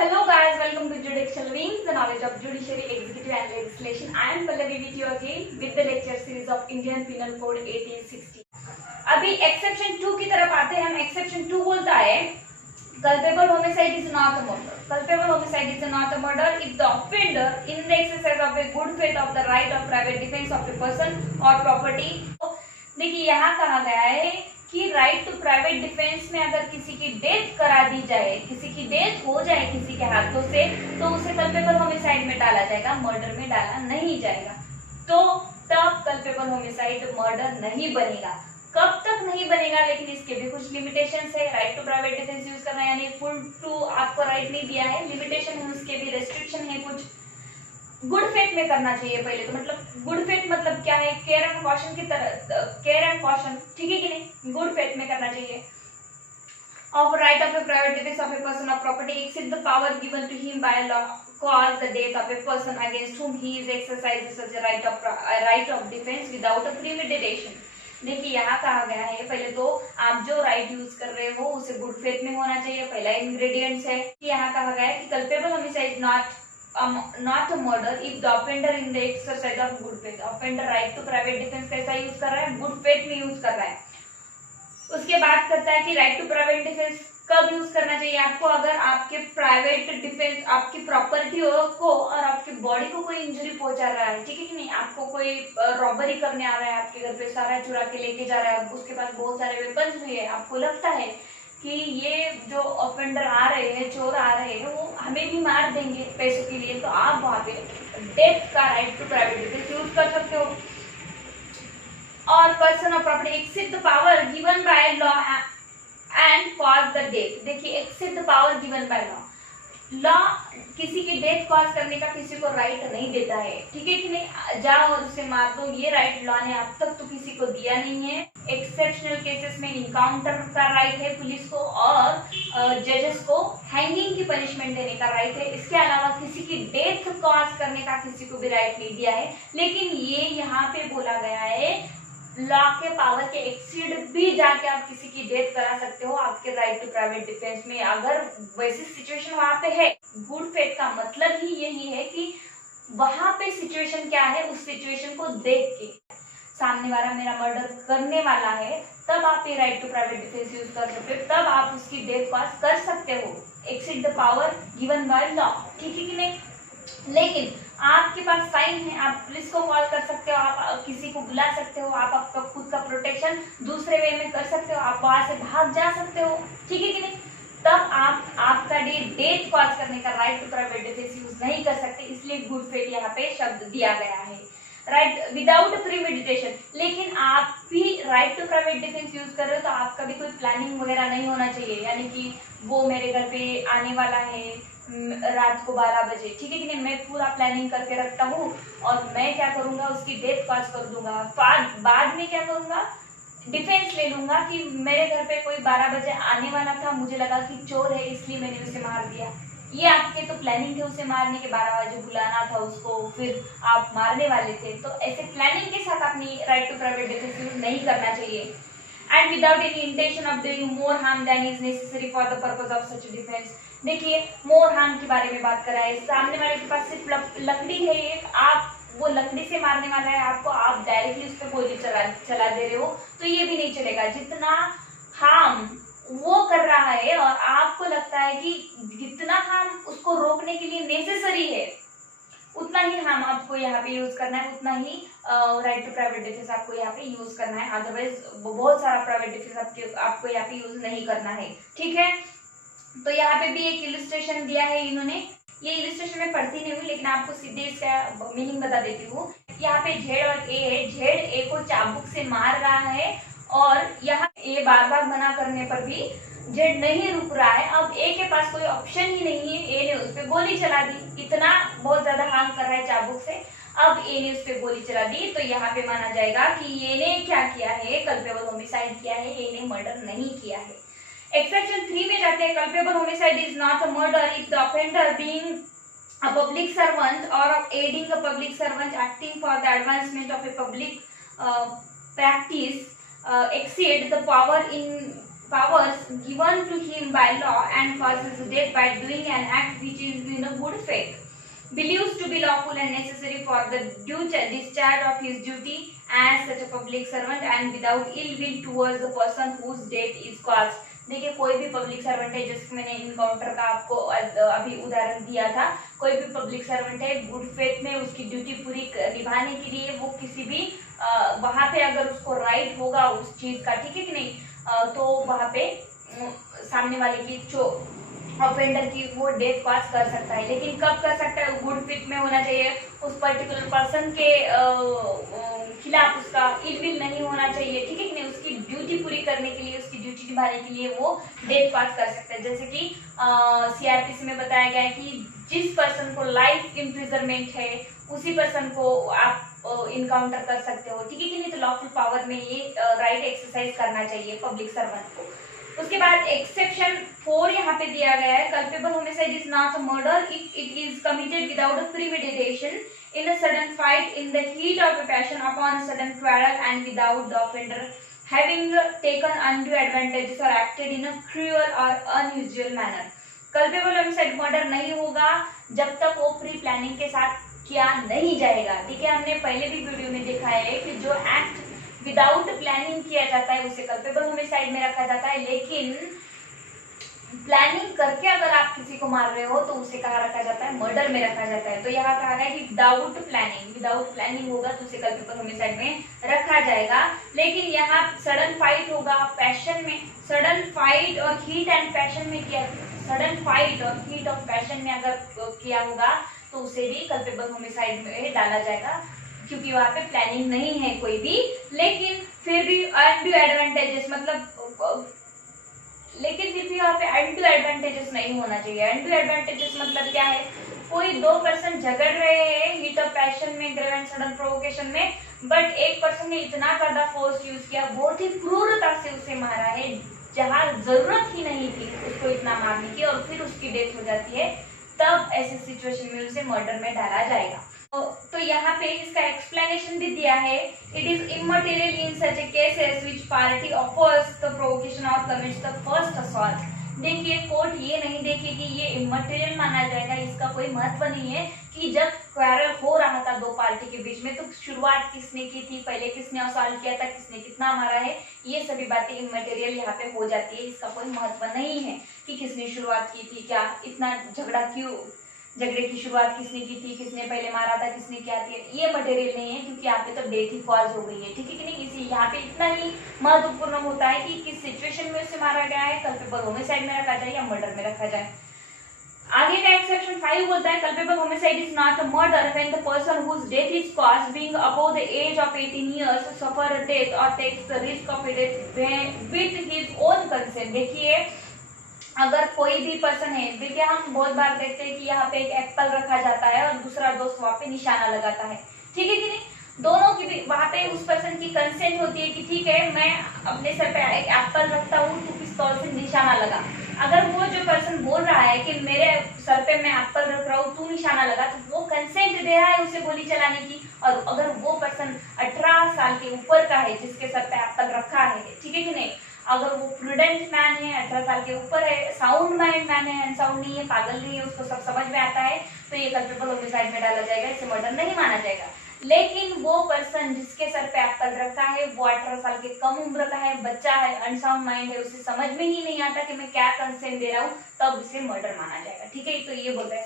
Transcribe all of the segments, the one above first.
Hello guys, welcome to Judicial Wings, the knowledge of judiciary, executive and legislation. I am Pallavi with you again with the lecture series of Indian Penal Code 1860. अभी exception 2 की तरफ आते हैं हम। Exception 2 बोलता है culpable homicide is not a murder. Culpable homicide is not a murder if the offender in the exercise of a good faith of the right of private defense of a person or property. देखिए यहाँ कहा गया है कि right to private defence में अगर किसी की डेथ करा दी जाए, किसी की डेथ हो जाए किसी के हाथों से, तो उसे कल्पेबल होमिसाइड में डाला जाएगा, मर्डर में डाला नहीं जाएगा। तो तब कल्पेबल होमिसाइड मर्डर नहीं बनेगा। कब तक नहीं बनेगा, लेकिन इसके भी कुछ लिमिटेशंस है। Right to private defence use करना यानी फुल टू आपको राइट नहीं दिया है, लिमिटेशन है, उसके भी रेस्ट्रिक्शन है कुछ। गुड फेथ में करना चाहिए पहले तो, मतलब गुड फेथ मतलब क्या है, केयर एंड कॉशन की तरह, केयर एंड कॉशन, ठीक है कि नहीं, गुड फेथ में करना चाहिए। Of right of a private defence of a person of property exceed the power given to him by law cause the death of a person against whom he is exercising such a right of defense without a premeditation. देखिए यहाँ कहा गया है, पहले तो आप जो right use कर रहे हो उसे गुड फेथ में होना चाहिए, पहला इंग्रेडिएंट्स है। यहाँ कहा गया है कि culpable homicide not a murder if the offender in the exercise of good faith. offender right to private defense कैसा यूज कर रहा है, गुड फेथ में यूज कर रहा है। उसके बाद करता है कि राइट टू प्राइवेट डिफेंस कब यूज करना चाहिए आपको, अगर आपके प्राइवेट डिफेंस आपकी प्रॉपर्टी को और आपकी बॉडी को कोई इंजरी पहुंचा रहा है, ठीक है कि नहीं, आपको कोई रॉबरी करने आ रहा है, आपके घर पे सारा चुरा के लेके जा रहा है, उसके पास बहुत सारे वेपन्स भी है, आपको लगता है कि ये जो ऑफेंडर आ रहे हैं, चोर आ रहे हैं, वो हमें भी मार देंगे पैसों के लिए, तो आप वहां पे डेथ का right to private defence use कर सकते हो। और person of property exceed the power given by law and cause the death. देखिए exceed the power given by law किसी की डेथ कॉज करने का किसी को राइट नहीं देता है, ठीक है कि नहीं, जाओ और उसे मार दो, ये राइट लॉ ने अब तक तो किसी को दिया नहीं है। एक्सेप्शनल केसेस में इनकाउंटर का राइट है पुलिस को, और जजेस को हैंगिंग की पनिशमेंट देने का राइट है। इसके अलावा किसी की डेथ कॉज करने का किसी को भी राइट नहीं दिया है, लेकिन ये यहाँ पे बोला गया है लॉ के पावर के एक्सीड भी जाके आप किसी की डेथ करा सकते हो आपके राइट टू प्राइवेट डिफेंस में, अगर वैसी सिचुएशन वहां पे है। गुड फेथ का मतलब ही यही है कि वहां पे सिचुएशन क्या है, उस सिचुएशन को देख के सामने वाला मेरा मर्डर करने वाला है, तब आप ये right to private defence use कर सकते हो, तब आप उसकी डेथ कॉज कर सकते हो, exceed the power given by law, ठीक है कि नहीं। लेकिन आपके पास टाइम है, आप पुलिस को कॉल कर सकते हो, आप किसी को बुला सकते हो, आप आपका खुद का प्रोटेक्शन दूसरे वे में कर सकते हो, आप वहां से भाग जा सकते हो, ठीक है कि नहीं, तब आप आपका डेथ कॉज करने का right to private defence use नहीं कर सकते। इसलिए गुड फेथ यहाँ पे शब्द दिया गया है, राइट विदाउट प्रीमेडिटेशन। लेकिन आप भी right to private defence use कर रहे हो तो आपका भी कोई प्लानिंग वगैरह नहीं होना चाहिए, यानी कि वो मेरे घर पे आने वाला है रात को 12 बजे, ठीक है कि नहीं, मैं पूरा प्लानिंग करके रखता हूँ और मैं क्या करूंगा, उसकी डेथ कॉज कर दूंगा, बाद में क्या करूंगा, डिफेंस ले लूंगा कि मेरे घर पे कोई 12 बजे आने वाला था, मुझे लगा कि चोर है इसलिए मैंने उसे मार दिया। ये आपके तो प्लानिंग थे उसे मारने के, 12 बजे बुलाना था उसको, फिर आप मारने वाले थे, तो ऐसे प्लानिंग के साथ अपनी right to private defence use नहीं करना चाहिए। And without any intention of doing more harm than is necessary for the purpose of such defence. देखिए मोर हार्म के बारे में बात कर रहा है, सामने वाले के पास सिर्फ लकड़ी है एक, आप वो लकड़ी से मारने वाला है आपको, आप डायरेक्टली उस पर गोली चला दे रहे हो, तो ये भी नहीं चलेगा। जितना हार्म वो कर रहा है और आपको लगता है कि जितना हार्म उसको रोकने के लिए नेसेसरी है, उतना ही हार्म आपको यहाँ पे यूज करना है, उतना ही राइट टू प्राइवेट डिफेंस आपको यहाँ पे यूज करना है, अदरवाइज बहुत सारा प्राइवेट डिफेंस आपको यहाँ पे यूज नहीं करना है, ठीक है। तो यहाँ पे भी एक इलिस्ट्रेशन दिया है इन्होंने, ये इलिस्ट्रेशन में पढ़ती नहीं हुई लेकिन आपको सीधे इसका मीनिंग बता देती हूँ। यहाँ पे जेड और ए है, जेड ए को चाबुक से मार रहा है और यहाँ ए बार बार मना करने पर भी जेड नहीं रुक रहा है। अब ए के पास कोई ऑप्शन ही नहीं है, ए ने उस पर गोली चला दी, इतना बहुत ज्यादा हार्म कर रहा है चाबुक से, अब ए ने उस पर गोली चला दी, तो यहाँ पे माना जाएगा कि ए ने क्या किया है, कल्पेबल होमिसाइड किया है, ए ने मर्डर नहीं किया है। एक्सेप्शन 3 में जाते हैं, culpable homicide is not a murder if the offender being a public servant or of aiding a public servant acting for the advancement of a public practice exceed the power in powers given to him by law and causes death by doing an act which is in a good faith, believes to be lawful and necessary for the due discharge of his duty as such a public servant and without ill will towards the person whose death is caused. देखिए कोई भी public servant है, जैसे मैंने encounter का आपको अभी उदाहरण दिया था, कोई भी पब्लिक सर्वेंट है गुड फेथ में उसकी ड्यूटी पूरी निभाने के लिए वो किसी भी वहां पे अगर उसको राइट होगा उस चीज का, ठीक है कि नहीं, तो वहां पे सामने वाले की ऑफेंडर की वो डेथ कॉज कर सकता है। लेकिन कब कर सकता है? गुड फेथ में होना चाहिए, उस पर्टिकुलर पर्सन के खिलाफ उसका इलविल नहीं होना चाहिए, ठीक है कि नहीं, उसकी ड्यूटी पूरी करने के लिए, उसकी ड्यूटी निभाने के लिए वो डेथ कॉज कर सकता है। जैसे कि सीआरपीसी में बताया गया है कि जिस पर्सन को लाइफ इम्प्रिजनमेंट है उसी पर्सन को आप इनकाउंटर कर सकते हो, ठीक है कि नहीं। तो लॉफुल पावर में ये राइट एक्सरसाइज करना चाहिए पब्लिक सर्वेंट को। उसके बाद एक्सेप्शन 4 यहाँ पे दिया गया है, culpable homicide is not murder if it is committed without a premeditation in a sudden fight in the heat of a passion upon a sudden quarrel and without the offender having taken undue advantages or acted in a cruel or unusual manner। Culpable homicide murder नहीं होगा जब तक वो pre planning के साथ किया नहीं जाएगा, ठीक है। हमने पहले भी वीडियो में देखा है कि जो एक्ट विदाउट प्लानिंग किया जाता है उसे कल्पेबल होमिसाइड में रखा जाता है, लेकिन प्लानिंग करके अगर आप किसी को मार रहे हो तो उसे कहाँ रखा जाता है? मर्डर में रखा जाता है। तो यहाँ कहा गया कि विदाउट प्लानिंग होगा तो उसे कल्पेबल होमिसाइड में रखा जाएगा। लेकिन यहाँ सडन फाइट होगा पैशन में, सडन फाइट और हीट एंड पैशन में किया, सडन फाइट और हीट ऑफ पैशन में अगर किया होगा तो उसे भी कल्पेबल होमिसाइड में डाला जाएगा, क्योंकि वहाँ पे प्लानिंग नहीं है कोई भी। लेकिन फिर भी अनड्यू एडवांटेजेस यहाँ पे अनड्यू एडवांटेजेस नहीं होना चाहिए। अनड्यू एडवांटेजेस मतलब क्या है? कोई दो पर्सन झगड़ रहे हैं हीट ऑफ पैशन में, ग्रेव एंड सडन प्रोवोकेशन में, बट एक पर्सन ने इतना ज्यादा फोर्स यूज किया, बहुत ही क्रूरता से उसे मारा है जहाँ जरूरत ही नहीं थी उसको इतना मारने की, और फिर उसकी डेथ हो जाती है, तब ऐसे सिचुएशन में उसे मर्डर में डाला जाएगा। तो यहाँ पे इसका एक्सप्लेनेशन भी दिया है, it is immaterial in such A cases which party offers the provocation और कमिट्स द फर्स्ट असॉल्ट। देखिए कोर्ट ये नहीं देखेगी ये इमटेरियल माना जाएगा, इसका कोई महत्व नहीं है कि जब क्वारल हो रहा था दो पार्टी के बीच में तो शुरुआत किसने की थी, पहले किसने असॉल्ट किया था, किसने कितना मारा है, ये सभी बातें इमटेरियल यहाँ पे हो जाती है। इसका कोई महत्व नहीं है कि किसने शुरुआत की थी, क्या इतना झगड़ा क्यों, झगड़े की शुरुआत किसने की थी, किसने पहले मारा था, किसने क्या किया, ये मटेरियल नहीं है, क्योंकि यहाँ पे तो डेथ ही कॉज हो गई है, ठीक है कि नहीं। इसी यहाँ पे इतना ही महत्वपूर्ण होता है कि किस सिचुएशन में उसे मारा गया है, कल्पेबल होमिसाइड में रखा जाए या मर्डर में रखा जाए। आगे का एक्सेप्शन 5 बोलता है culpable homicide is not a murder when the person whose death is caused being above the age of 18 years suffer a death or takes the risk of death with his own consent. देखिए अगर कोई भी person है, देखिए हम बहुत बार देखते हैं कि यहाँ पे एक एप्पल रखा जाता है और दूसरा दोस्त वहाँ पे निशाना लगाता है, ठीक है कि नहीं, दोनों की भी वहाँ पे उस पर्सन की कंसेंट होती है कि ठीक है मैं अपने सर पे एक एप्पल रखता हूँ, तू पिस्तौल से निशाना लगा। अगर वो जो पर्सन बोल रहा है कि मेरे सर पे मैं एप्पल रख रहा हूँ, तू निशाना लगा, तो वो कंसेंट दे रहा है उसे गोली चलाने की। और अगर वो पर्सन 18 साल के ऊपर का है जिसके सर पे एप्पल रखा है, ठीक है कि नहीं, अगर वो प्रूडेंट मैन है, 18 साल के ऊपर है, साउंड माइंड मैन है, अनसाउंड नहीं है, पागल नहीं है, उसको सब समझ में आता है, तो ये कल्पेबल होमिसाइड में डाला जाएगा, इसे मर्डर नहीं माना जाएगा। लेकिन वो पर्सन जिसके सर पे एप्पल रखा है वो 18 साल के कम उम्र का है, बच्चा है, अनसाउंड माइंड है, उसे समझ में ही नहीं आता कि मैं क्या कंसेंट दे रहा हूँ, तब इसे मर्डर माना जाएगा, ठीक है। तो ये बोलता है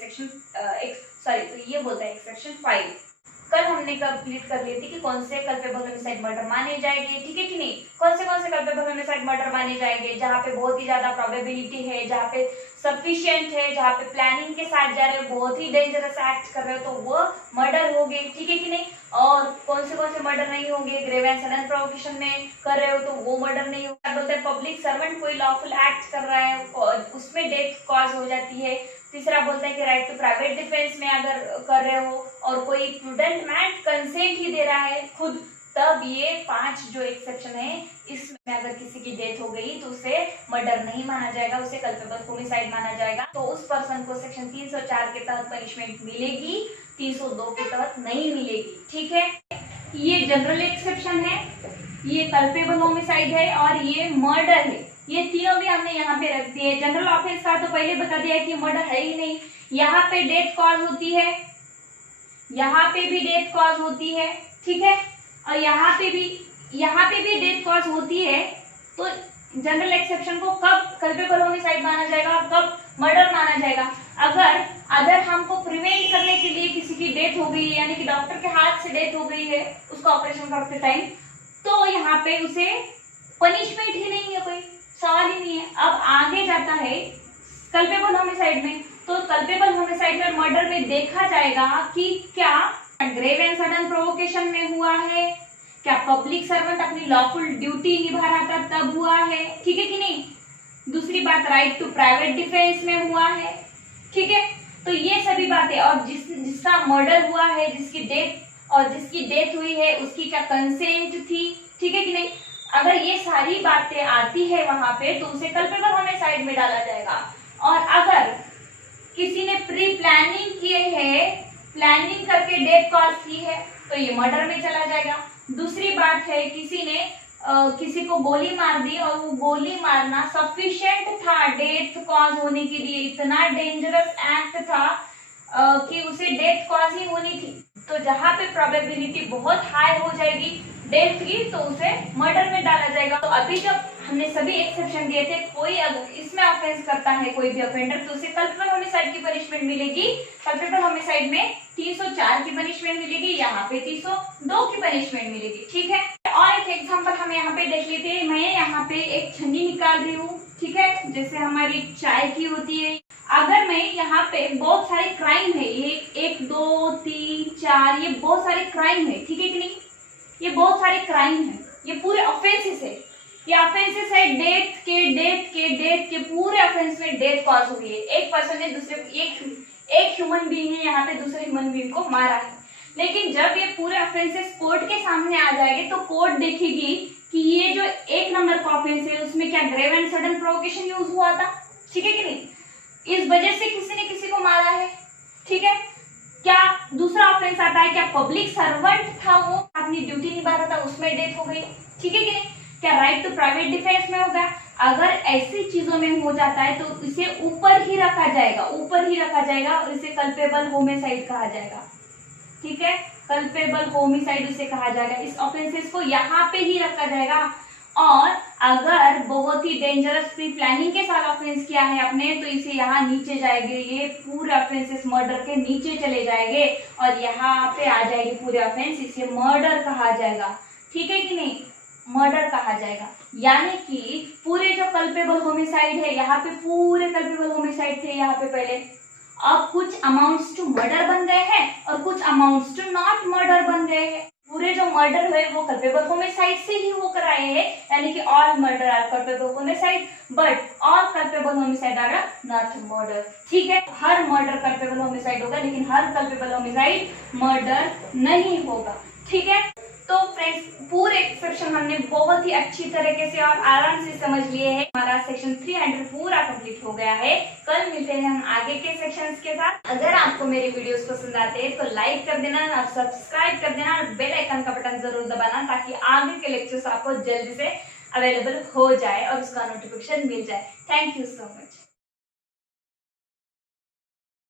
सेक्शन 5। कल हमने कंप्लीट कर ली थी कि कौन से कल्पेबल होमिसाइड मर्डर माने जाएंगे, ठीक है कि नहीं, कौन से कल्पेबल होमिसाइड मर्डर माने जाएंगे, जहाँ पे बहुत ही ज्यादा प्रोबेबिलिटी है, जहाँ पे सफिशिएंट है, जहाँ पे प्लानिंग के साथ जा रहे हो, बहुत ही डेंजरस एक्ट कर रहे हो, तो वो मर्डर हो गए, ठीक है कि नहीं। और कौन से मर्डर नहीं होंगे, ग्रेव एंड सडन प्रोवोकेशन में कर रहे हो तो वो मर्डर नहीं होगा। बोलते हैं पब्लिक सर्वेंट कोई लॉफुल एक्ट कर रहा है उसमें डेथ कॉज हो जाती है। तीसरा बोलता है कि राइट टू प्राइवेट डिफेंस में अगर कर रहे हो और कोई प्रूडेंट मैन कंसेंट ही दे रहा है खुद, तब ये 5 जो एक्सेप्शन है इसमें अगर किसी की डेथ हो गई तो उसे मर्डर नहीं माना जाएगा, उसे कल्पेबल होमिसाइड माना जाएगा। तो उस पर्सन को सेक्शन 304 के तहत पनिशमेंट मिलेगी, 302 के तहत नहीं मिलेगी, ठीक है। ये जनरल एक्सेप्शन है, ये कल्पेबल होमिसाइड है और ये मर्डर है, ये तीनों भी हमने यहाँ पे रख दिए। जनरल ऑफेंस का तो पहले बता दिया कि मर्डर है ही नहीं। यहाँ पे डेथ कॉज होती है, यहाँ पे भी डेथ कॉज होती है, ठीक है, और यहाँ पे भी डेथ कॉज होती है। तो जनरल एक्सेप्शन को कब कल्पेबल होमिसाइड माना जाएगा और कब मर्डर माना जाएगा? अगर हमको प्रिवेंट करने के लिए किसी की डेथ हो गई है, यानी कि डॉक्टर के हाथ से डेथ हो गई है उसका ऑपरेशन करते टाइम, तो यहाँ पे उसे पनिशमेंट ही नहीं है, कोई सवाल ही नहीं है। अब आगे जाता है कल्पेबल होमिसाइड में, तो कल्पेबल होमिसाइड में मर्डर में देखा जाएगा कि क्या ग्रेव एंड सडन प्रोवोकेशन में हुआ है, क्या पब्लिक सर्वेंट अपनी लॉफुल ड्यूटी निभा रहा था तब हुआ है, ठीक है कि नहीं। दूसरी बात, राइट टू प्राइवेट डिफेंस में हुआ है, ठीक है। तो ये सभी बातें, और जिसका मर्डर हुआ है, जिसकी डेथ हुई है, उसकी क्या कंसेंट थी, ठीक है कि नहीं। अगर ये सारी बातें आती है वहां पे तो उसे कल्पेबल होमिसाइड में डाला जाएगा। और अगर किसी ने प्री प्लानिंग किए है, प्लानिंग करके डेथ कॉज की है, तो ये मर्डर में चला जाएगा। दूसरी बात है, किसी ने किसी को गोली मार दी और वो गोली मारना सफिशिएंट था डेथ कॉज होने के लिए, इतना डेंजरस एक्ट था कि उसे डेथ कॉज ही होनी थी। तो जहां पे प्रोबेबिलिटी बहुत हाई हो जाएगी डेथ की, तो उसे मर्डर में डाला जाएगा। तो अभी जब हमने सभी एक्सेप्शन दिए थे, कोई अगर इसमें ऑफेंस करता है कोई भी ऑफेंडर, तो उसे कल्पेबल होमिसाइड की पनिशमेंट मिलेगी। कल्पेबल होमिसाइड में 304 की पनिशमेंट मिलेगी, यहाँ पे 302 की पनिशमेंट मिलेगी, ठीक है। और एक एग्जांपल हम यहाँ पे देख लेते हैं। मैं यहाँ पे एक छन्नी निकाल रही हूँ, ठीक है, जैसे हमारी चाय की होती है। अगर मैं यहाँ पे बहुत सारे क्राइम है, एक 2 3 4, ये बहुत सारे क्राइम है, ठीक है कि नहीं, ये बहुत सारे क्राइम है, ये पूरे ऑफेंसेस है। ये ऑफेंसेस है डेथ के पूरे ऑफेंस में डेथ कॉज हुई है। एक पर्सन ने एक ह्यूमन बीइंग है यहाँ पे दूसरे ह्यूमन बीइंग को मारा है। लेकिन जब ये पूरे ऑफेंसेस कोर्ट के सामने आ जाएंगे तो कोर्ट देखेगी कि ये जो 1 नंबर का ऑफेंस है उसमें क्या grave and sudden provocation use हुआ था, ठीक है कि नहीं, इस वजह से किसी ने किसी को मारा है, ठीक है। क्या दूसरा ऑफेंस आता है, क्या पब्लिक सर्वेंट था, वो अपनी ड्यूटी निभा रहा था, उसमें डेथ हो गई, ठीक है कि नहीं। क्या राइट टू प्राइवेट डिफेंस में होगा। अगर ऐसी चीजों में हो जाता है तो इसे ऊपर ही रखा जाएगा और इसे कल्पेबल होमिसाइड कहा जाएगा, ठीक है। कल्पेबल होमिसाइड इसे कहा जाएगा। इस ऑफेंसेस को यहाँ पे ही रखा जाएगा। और अगर बहुत ही डेंजरस प्री प्लानिंग के साथ ऑफेंस किया है आपने, तो इसे यहाँ नीचे जाएंगे, ये पूरे ऑफेंसेस मर्डर के नीचे चले जाएंगे और यहाँ पे आ जाएगी पूरे ऑफेंस, इसे मर्डर कहा जाएगा, ठीक है कि नहीं, मर्डर कहा जाएगा। यानी कि पूरे जो कल्पेबल होमिसाइड है, यहाँ पे पूरे कल्पेबल होमिसाइड थे यहाँ पे पहले, अब कुछ अमाउंट्स टू मर्डर बन गए हैं और कुछ अमाउंट्स टू नॉट मर्डर बन गए हैं। पूरे जो मर्डर हुए वो कल्पेबल होमिसाइड से ही होकर आए हैं, यानी कि all murder are culpable homicide but all culpable homicide are not murder, ठीक है। हर मर्डर कल्पेबल होमिसाइड होगा लेकिन हर कल्पेबल होमिसाइड मर्डर नहीं होगा, ठीक है। तो फ्रेंड्स, पूरे एक्सेप्शन हमने बहुत ही अच्छी तरीके से और आराम से समझ लिए हैं। हमारा सेक्शन 300 पूरा कंप्लीट हो गया है। कल मिलते हैं हम आगे के सेक्शंस के साथ। अगर आपको मेरे वीडियोस पसंद आते हैं तो लाइक कर देना और सब्सक्राइब कर देना और बेल आइकन का बटन जरूर दबाना, ताकि आगे के लेक्चर्स आपको जल्दी से अवेलेबल हो जाए और उसका नोटिफिकेशन मिल जाए। Thank you so much.